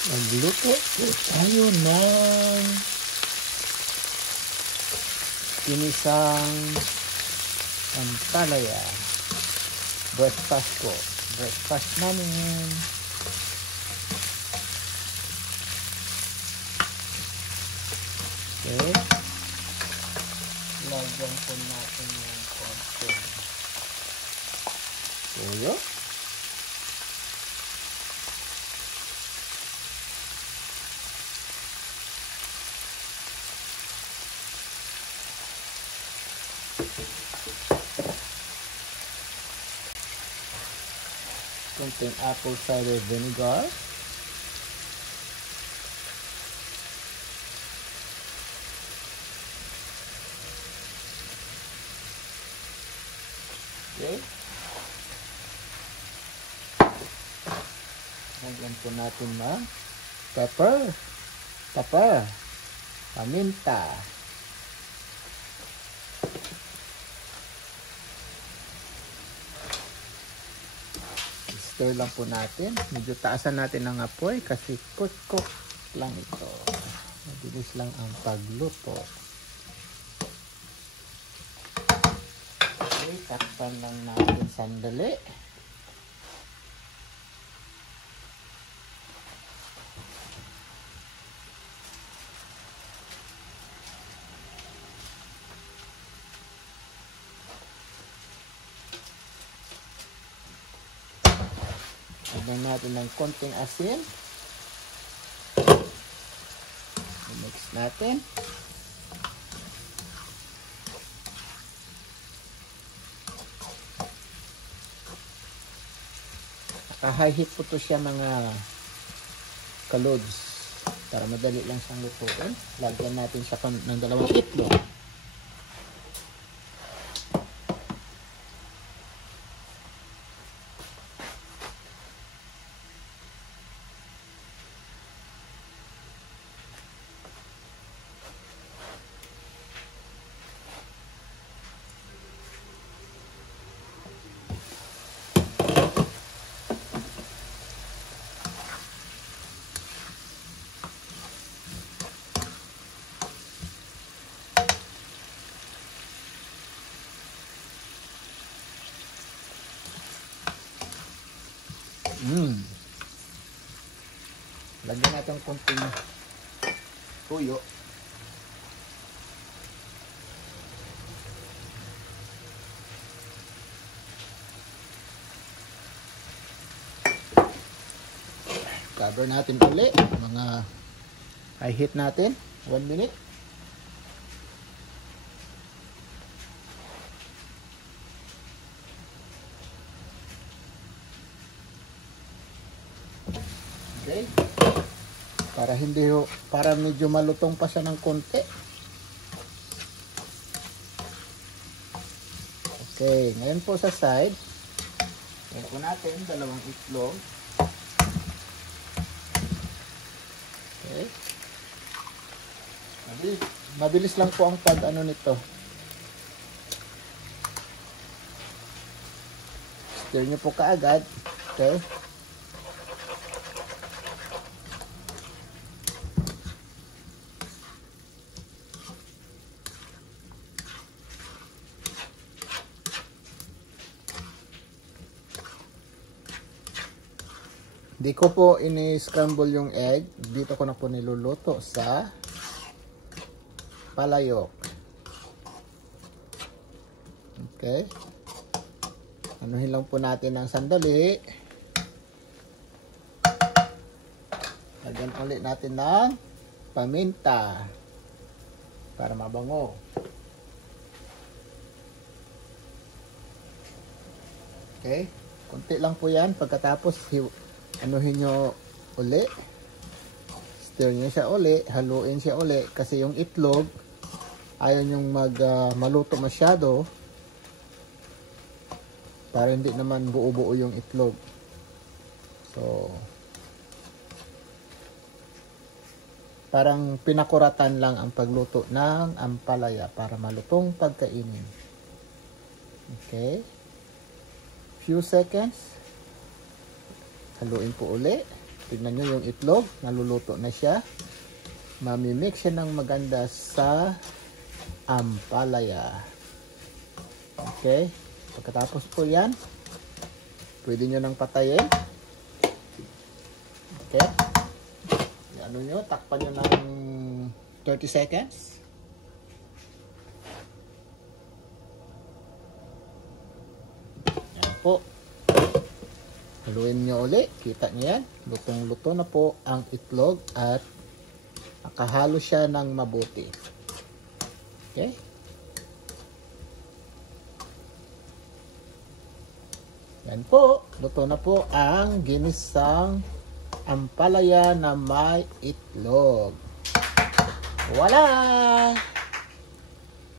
Magluto po tayo ng ginisang ampalaya. Breakfast po. Breakfast namin. Okay. Lagyan po natin yung konti. Tuyo. Konting apple cider vinegar. Okay. Lagyan po natin ng pepper, paminta. Stir lang po natin. Medyo taasan natin ang apoy kasi cook lang ito. Mabilis lang ang pagluto. Okay, takpan lang natin sandali. Lagyan natin ng konting asin. I-mix natin. Naka-high heat po ito siya mga kalods. Para madali lang siyang lutuin. Lagyan natin siya ng 2 itlog. Lagyan natin konting tuyo. Cover natin ulit. Mga high heat natin. 1 minute. Okay. Para medyo malutong pa siya ng konti. Okay, ngayon po sa side, lagyan po natin 2 itlog. Okay. Mabilis lang po ang pag-ano nito. Stir nyo po kaagad. Okay. Di ko po ini-scramble yung egg. Dito ko na po niluluto sa palayok. Okay. Anuhin lang po natin ng sandali. Lagyan ulit natin ng paminta para mabango. Okay. Kunti lang po yan. Pagkatapos anuhin nyo uli, stir nyo siya uli, haluin siya uli kasi yung itlog ayaw nyong maluto masyado para hindi naman buo-buo yung itlog. So parang pinakuratan lang ang pagluto ng ampalaya para malutong pagkainin. Okay, few seconds. Haluin po uli. Tignan nyo yung itlog, naluluto na siya. Mamimix siya ng maganda sa ampalaya. Okay? Pagkatapos po yan, pwede nyo nang patayin. Okay? Ano nyo, takpan nyo ng 30 seconds. Yan po. Haluin nyo uli. Kita nyo yan. Lutong-luto na po ang itlog at nakahalo siya ng mabuti. Okay? Yan po. Luto na po ang ginisang ampalaya na may itlog. Voila!